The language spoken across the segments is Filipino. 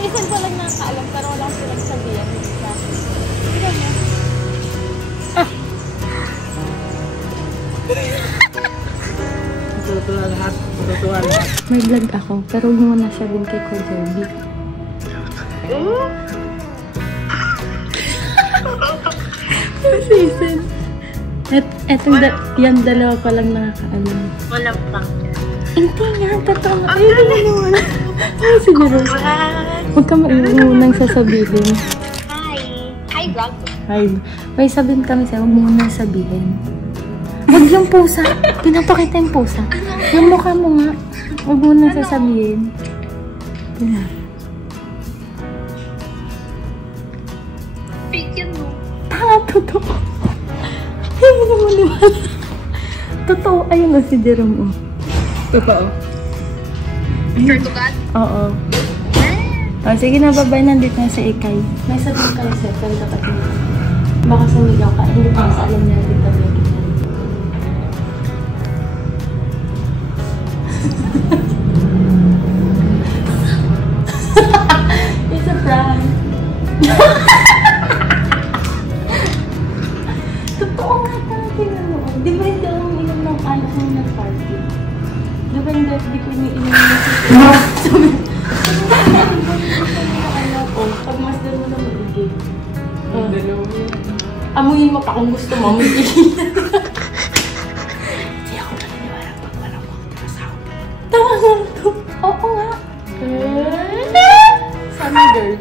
Minsan ko lang nakakaalam, pero wala ko silang sabihan. Tignan mo. Tutuwa lahat. Tutuwa lahat. May vlog ako, pero huwag mo na sabihin kay Kuya Derby. Season. Yan dalawa pa lang nakakaalam. Walang pang. Hindi nga, totoo nga. Ayun na naman. Ay, siguro. Huwag ka maiunang sasabihin. Hi. Hi, vlog. Hi. May sabihin kami sa'yo, huwag mo nang sabihin. Huwag yung pusa. Pinapakita yung pusa. Yung mukha mo nga. Huwag mo nang sasabihin. Yan. Fake yun mo. Totoo. Hindi mo maniwala. Totoo. Ayun na si Jerome. Oh. Totoo. Sure to God? Oo. Oh, sige na, babay. Nandito na si Ikay. May sabihin kayo sir, pero dapat mo. Baka sumigaw ka. Hindi pa sa alam niya dito na kita. It's a prank. Totoo nga talaga naman. Di ba hindi ako uminom ng alak nung nag-party? Di ba hindi ko iniinom ng sabi ko, pag masdan mo na maligid. Amuyin mo pa kung gusto mo, maligid. Hindi ako naniniwala pag walang makakasama. Tama nga ito. Oo nga. Sana girl.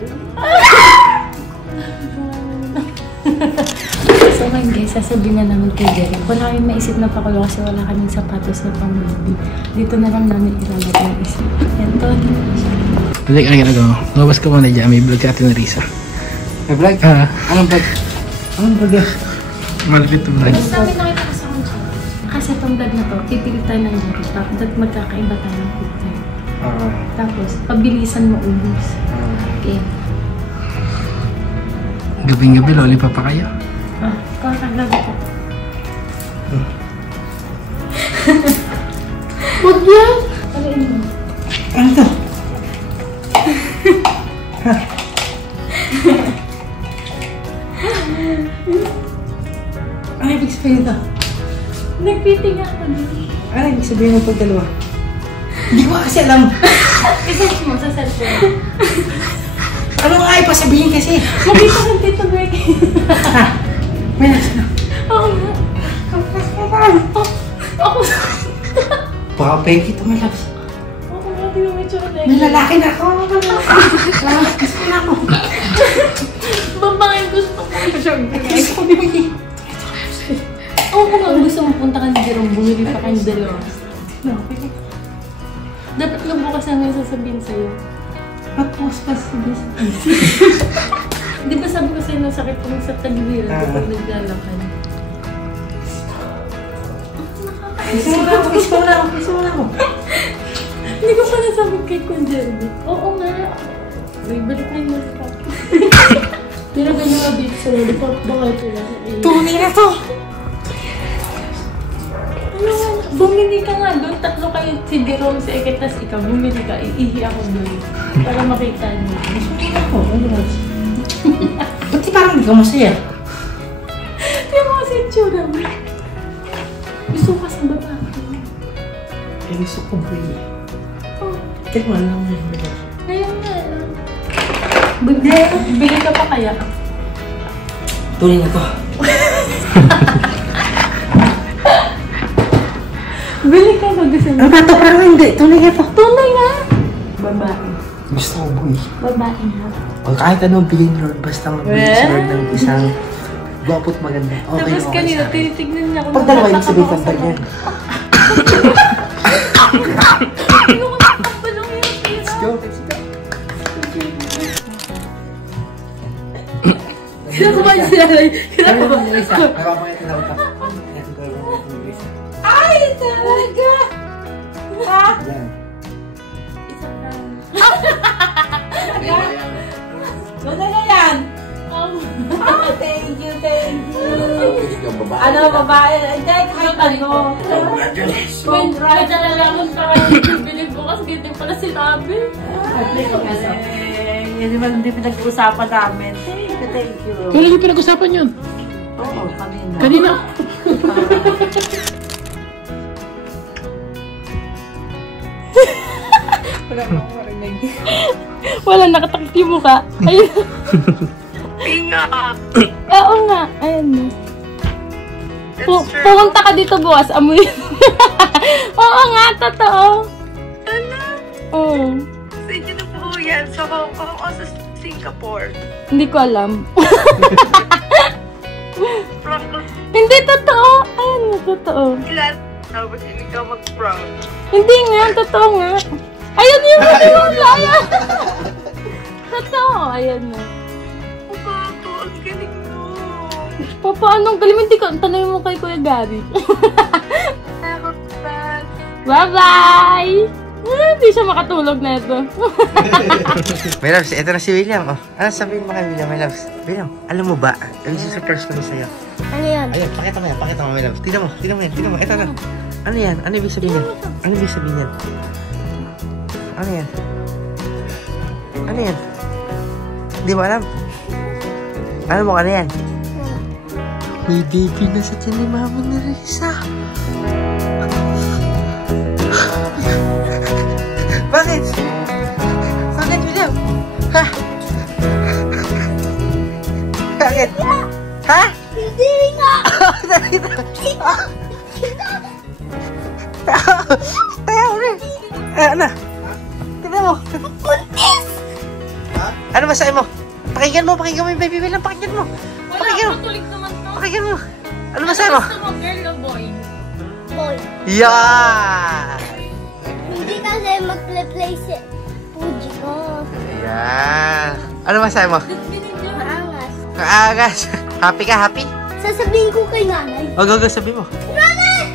So ngayon guys, sasabihin na namin kay Jerry. Wala kayong maisip na pakulo kasi wala kaming sapatos na pang-baby. Dito na lang namin ilalagay ang isip. Yan to. Balik ang ginagawa. Lumabas ka muna dyan. May vlog si Ate Narisa. May vlog? Anong vlog? Anong vlog yan? Malapit to vlog. Basta may nakita ko sa kanya. Kasi itong vlog na to, ipilit tayo ng Jerry. Tapos magkakaiba tayo ng kulay. Tapos, pabilisan mo ubus. Okay. Gabing-gabi, lollipop pa kayo? Kakaglabi ko. Huwag yan! Talain mo. Ano to? Ano ibig sabihin ito? Nagpiting ako din. Ano ibig sabihin ng pagdalawa? Hindi ko kasi alam. I-search mo sa cellphone. Ano nga ipasabihin kasi? Makita kang Tito Greg. May nasa na. Oo nga. Ako sa... Baka peki ito, may labs. Oo nga, tingnan mo yung tsura na May lalaki na ako. Gusto na ako. Babae gusto ko. Gusto ko bibigay. Oo nga, gusto mo punta ka ni Jerome, bumili pa kayong dalawa. Dapat lang bukas na ngayon sasabihin sa'yo. Pagpos pa sabi sa Di ba sabi ko sa'yo nung sakit ko sa tagbiran kapag naglalakad? Gusto mo na ako, gusto mo na ako, gusto mo na ako. Hindi ko pa nasabi kay Kunjerby. Oo nga. May balik na yung nasa papi. Pero ganyan nga dito sa lalo, bakal ko lang. Tunay na to! Ano nga, bumili ka nga doon. Tatlo kayo, si Jerome, si Eket, tas ikaw. Bumili ka, iihi ako doon. Para makita niyo. Gusto mo na ako, ano ba? Ba't di parang hindi ka masaya? Kaya mo kasi yung tsura mo. Gusto ko kasi babae. Eh, gusto ko boy. Oh, Teka, wala lang ngayon. ngayon nga lang. Bili ka pa kaya? Tunay na to. Bili ka ba gusto mo? Ano ba ito? Parang hindi. Tunay na to. Tunay nga! Babae. Gusto ko boy. Babae nga. O kahit anong bilhin Lord, basta magbigay si Lord ng isang gwapo't maganda. Okay Tapos na okay kanina, sa akin. tinitignan niya ako. Pag dalawa, ibig sabihin kang yan. Ano ko natakpan lang yung tira? Let's go, let's go. Kinakabahan siya. Kinakabahan May siya. papakita na ako. Ay, talaga! Ha? Yan. Ganda na yan! Thank you, thank you! Ano, babae? Hindi, kahit ano. When nadalalaman pa kayo, bibili ko kasi hindi pala sinabi. Hindi pinag-uusapan namin. Thank you. Kailan yung pinag-usapan yun? Oo, kanina. Kanina. Wala akong marinig. Wala, nakatakip yung mukha. Ayun. Pinga! Oo nga. Ayun. Pumunta ka dito bukas, amoy. Oo nga, totoo. Ano? Oo. Sa inyo na po yan. Sa Hong Kong o sa Singapore? Hindi ko alam. Prank Hindi, totoo. Ayun nga, totoo. ilan? Tapos hindi ka mag-prank. Hindi nga, totoo nga. Ayun yung maniwala. Ayan. Totoo, ayan na. Papato, ang galing mo. Papa, anong galing? Hindi ka, tanong mo kay Kuya Gary. Bye-bye! Hindi siya makatulog na ito. My loves, ito na si William. Oh, ano sabihin mo kay William, my loves? William, alam mo ba? Ang surprise kami sa'yo. Ano yan? Ayun, pakita mo yan, my loves. Tignan mo yan, tignan mo. Ito na. Ano yan? Ano ibig sabihin yan? Ano ibig sabihin yan? Ano yan? Ano yan? Hindi mo alam? Alam mo ano yan? May baby na sa tiyan ni Mama na Risa. Bakit? Bakit, William? Ha? Bakit? Ha? Hindi nga! Kaya ulit. Ano? Tignan mo. Buntis! Ano masahe mo? Pakinggan mo yung baby William. Pakinggan mo. Wala, matulig naman to. Pakinggan mo. Ano masahe mo? Gusto mo, girl o boy? Boy. Yeah! Hindi kasi mag-play si Fuji ko. Yeah! Ano masahe mo? Maangas. Kaagas. Happy ka? Happy? Sasabihin ko kay nanay. O, go, sabi mo. Nanay!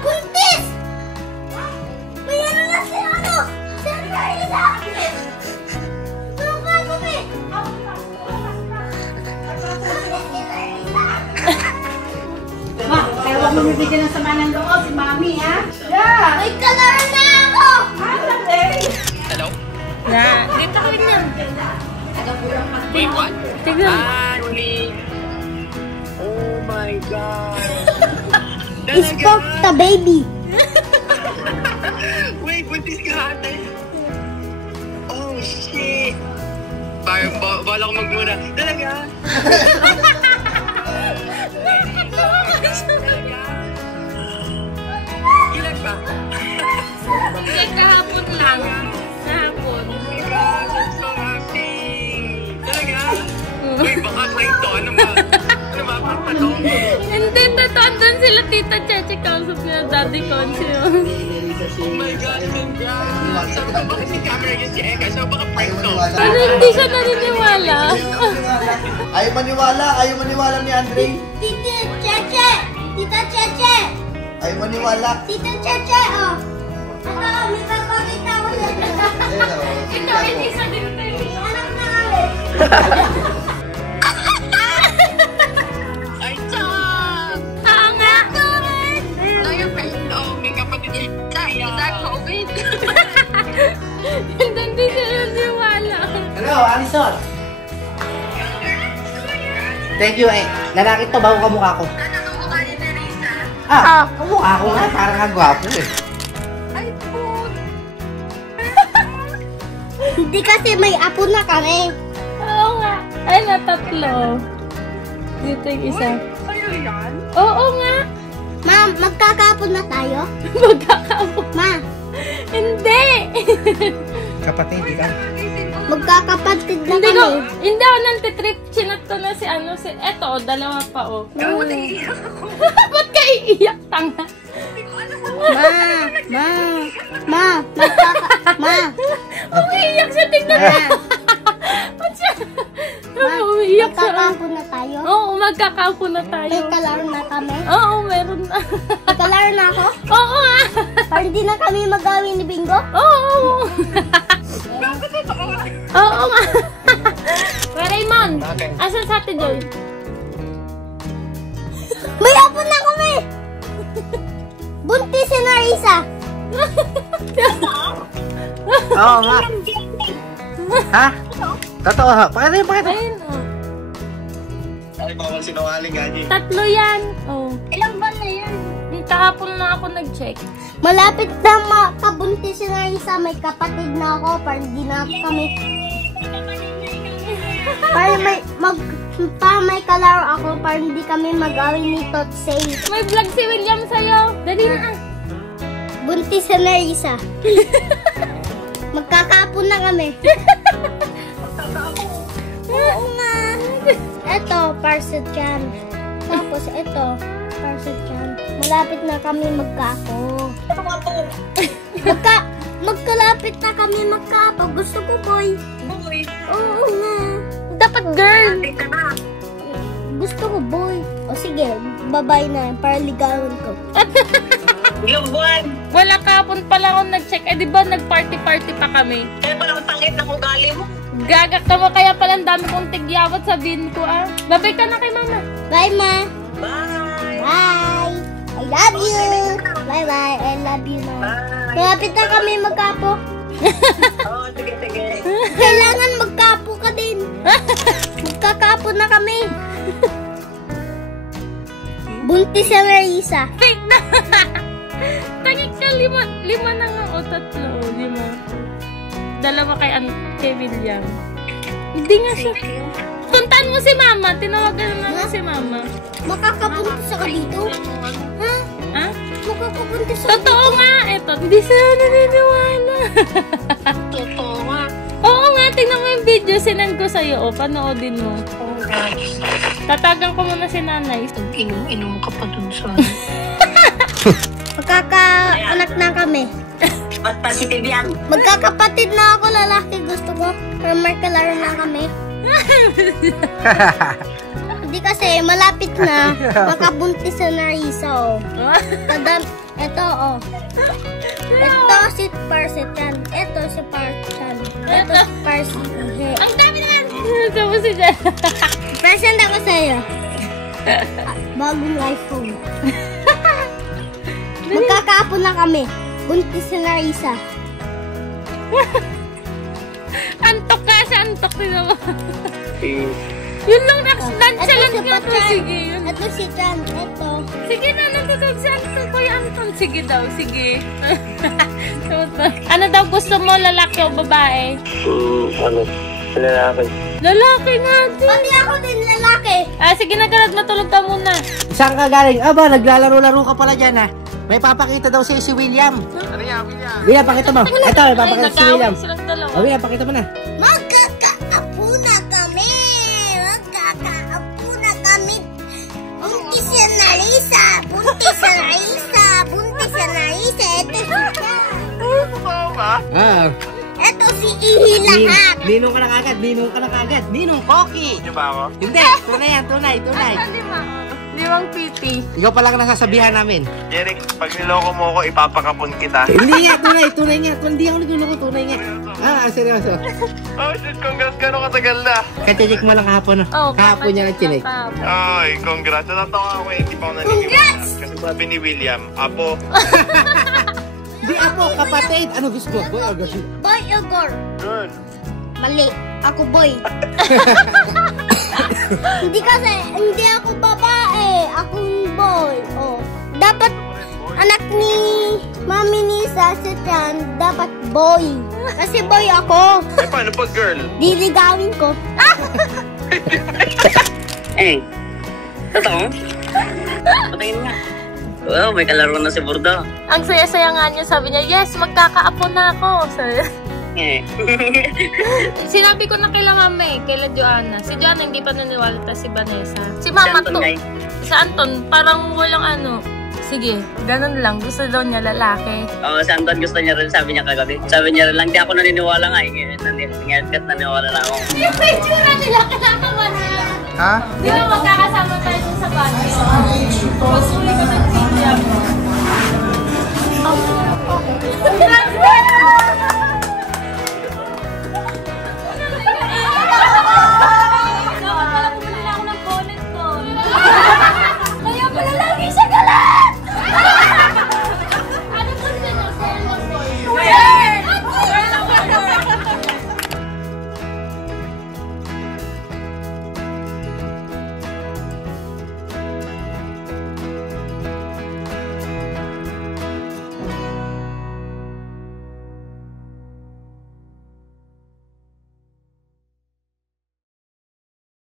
Buntis! May ano na si ano? Si Risa! Ano ka kami? Ma, pero huwag mo bibigyan ng sama ng loob si Mami, ha? May kalaro na ako! Na, dito ka rin yan. Wait, what? Tignan. Oh my God. Spoke the baby. Wait, buntis ka ate? Oh, shit. Parang bala ko magmura. Talaga? Talaga? Ilan ba? Hindi, kahapon lang. Kahapon. Oh my God, I'm so happy. Talaga? Wait, baka ito. Ano ba? Ano ba? Pato? Hindi, totoo. Doon sila Tita Cheche kausap niya, Daddy Consi. Oh my God, congrats! Sabi ko baka si camera yun si Eka, so baka prank to. Pero hindi siya naniniwala. Ayaw maniwala ni Andre. Tita Cheche! Tita Cheche! Ayaw maniwala. Tita Cheche, oh! Ano, may papakita ko sa Ito, hindi siya din tayo. anak na kami. Ay, Chang! Oo nga. Now your friend, oh, may kapatid niya. Is that COVID? Hindi siya naniniwala. Hello, Alison. Thank you, eh. Lalaki to, bago kamukha ko. Ano kamukha ni Teresa? Kamukha ko nga, parang ang gwapo eh. Ay, po. Hindi kasi may apo na kami. Oo nga. Ay, na tatlo. Dito yung isa. Sa'yo yan? Oo nga. Ma, magkakapon na tayo? Magkakapo. Ma, Hindi. Kapatid, di ka? magkakapatid na Hindi ko, kami. hindi ako nantitrip. Chinat ko na si ano, si, eto, dalawa pa, oh. Ba't ka iiyak, tanga? Ma, Umiiyak siya, tingnan mo. Ba't siya? Umiiyak siya. magkakapon na tayo? Oo, magkakampo na May tayo. kalaro na kami? Oo, meron na. May kalaro na ako? Oo nga. Para hindi na kami mag-awin ni Bingo? Oo. Oo nga. Kuya Raymond, asan sa Ate Joy? May apo na kami! Buntis si Marisa! Oo nga. Ha? Totoo ha? Pakita. Ayun, oh. Ay, bawal sinungaling, Gaji. 3 yan. Oh. Ilang buwan na yan? Kahapon na ako nag-check. Malapit na makabuntis na isa. May kapatid na ako. Para hindi na kami. Para may kalaro ako. Para hindi kami mag-away ni Totsay. May vlog si William sa'yo. Dali na. Buntis na isa. Magkakapon na kami. Oo nga. Ito, parcel dyan. Tapos ito, parcel dyan. Malapit na kami magkako. Magkalapit na kami magkako. Gusto ko, boy. Boy? Oo nga. Dapat girl. Gusto ko, boy. O sige, babay na para ligawan ko. Ilang buwan. Wala kahapon pa lang ako nag-check. Eh, di ba nag-party-party pa kami? Kaya pala ang tangit ng ugali mo. Gaga ka mo, kaya pala ang dami kong tigyawat, sabihin ko ah. Babay ka na kay mama. Bye, ma. Bye. Bye. I love you. Bye-bye. I love you, ma. Malapit na kami magkapo. Oo, sige. Kailangan magkapo ka din. Magkakapo na kami. Buntis na Marisa. Fake na! Tangik ka, 5 na nga o 3 o 5. 2 kay William. Hindi nga siya. Puntaan mo si mama. Tinawagan na si mama. Makakabuntis ka dito? Ha? Ha? Makakabuntis ka Totoo nga. Eto, hindi sila naniniwala. Totoo nga. Oo nga, tingnan mo yung video. Sinend ko sa'yo. O, panoodin mo. Oh, guys. Tatagan ko muna si nanay. Inom ka pa dun sa... Magkakaanak na kami. Ba't positive yan? Magkakapatid na ako, lalaki. Gusto ko. Pero may kalaro na kami. Hindi kasi, malapit na. Makabuntis na Narisa, oh. Ito, oh. Ito si Parsetan. Ito si Parsetan. Ito si Parsetan. Ang dami na yan! Sabi si Jen. Present ako sa'yo. Bagong iPhone. Magkakaapon na kami. Buntis na Narisa. Antok ka siya, antok din ako. Yun lang, lansya lang nga to. Sige, yun. Ito si Chan. Ito. Sige na, natutog si Anton. Kuya Anton, sige daw, sige. Ano daw gusto mo, lalaki o babae? Lalaki. Lalaki nga din. Pati ako din lalaki. Sige na, Garad, matulog ka muna. Saan ka galing? Aba, naglalaro-laro ka pala dyan ha. May papakita daw si William. Ano yan, William? William, pakita mo. Ito, may papakita si William. Silang dalawa. O, William, pakita mo na. Magkakaapo na kami. Magkakaapo na kami. Buntis na Narisa. Buntis na Narisa. Buntis na Narisa. Ito si Chan. Ah. Ito si Ihilahat. Ninong ka na kagad. Ninong Poki. Di ba ako? Hindi, tunay yan, tunay. Limang piti. Ikaw pa lang nasasabihan namin. Jeric, pag niloko mo ako, ipapakapon kita. Hindi nga, tunay nga. Hindi ako naguloko, tunay nga. Seryoso. Oh shit, congrats, gano'ng katagal na. Kachichik mo lang kahapon. Kahapon niya na chinik. Ay, congrats. Natatawa ako eh, hindi pa ako naniniwala. Kasi sabi ni William, Apo. Di ako, kapatid. Ano gusto? Boy or girl? Boy or girl? Girl. Mali. Ako boy. Hindi kasi, hindi ako babae. Akong boy. Oh. Dapat, anak ni Mami Nisa, si Chan, dapat boy. Kasi boy ako. Eh, paano pag girl? Diligawin ko. Eh, totoo? Patingin nga. Wow, may kalaro na si Bordo. Ang saya-saya nga niya, sabi niya, yes, magkakaapo na ako. Eh. Sinabi ko na kay mama kay Joanna. Si Joanna hindi pa naniwala, si Vanessa. Si mama to. Sa Anton, parang walang ano. Sige, ganun lang. Gusto daw niya lalaki. Oo, si Anton gusto niya rin, sabi niya kagabi. Sabi niya rin lang, di ako naniniwala nga. Ngayon naniwala na ako. Yung picture nila, kasama ba nila? Ha? Di ba magkakasama tayo sa bahay? Masuli ka ng video.